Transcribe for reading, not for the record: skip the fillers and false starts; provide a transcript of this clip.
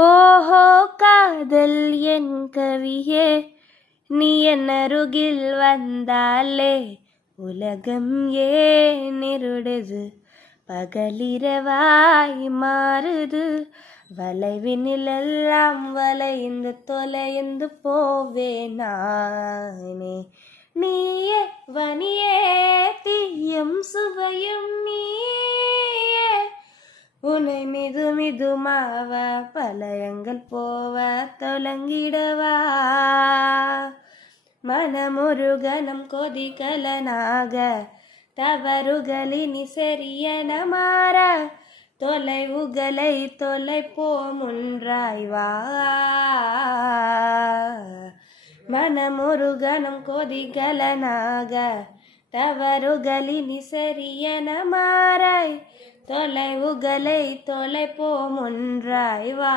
ஓஹோ காதல் என் கவியே, நீ என் அருகில் வந்தாலே உலகம் ஏன் இருடுது, பகலிரவாய் மாறுது. வளைவினிலெல்லாம் வளைந்து தொலைந்து போவேன் நானே. நீயே வனியே தீயும் சுவையும் நீயே, உன்னை மிது மிதுமாவ பலயங்கள் போவ தொலங்கிடவா. மனமொரு கணம் கொதிகலனாக தவறுகளினி சரியென மாற, தொலைவுகளை தொலைப்போம் ஒன்றாய் வா. மனமொரு கணம் கொதிகலனாக தவறுகளினி சரியென மாற, தொலைவுகளை தொலைப்போம் ஒன்றாய் வா.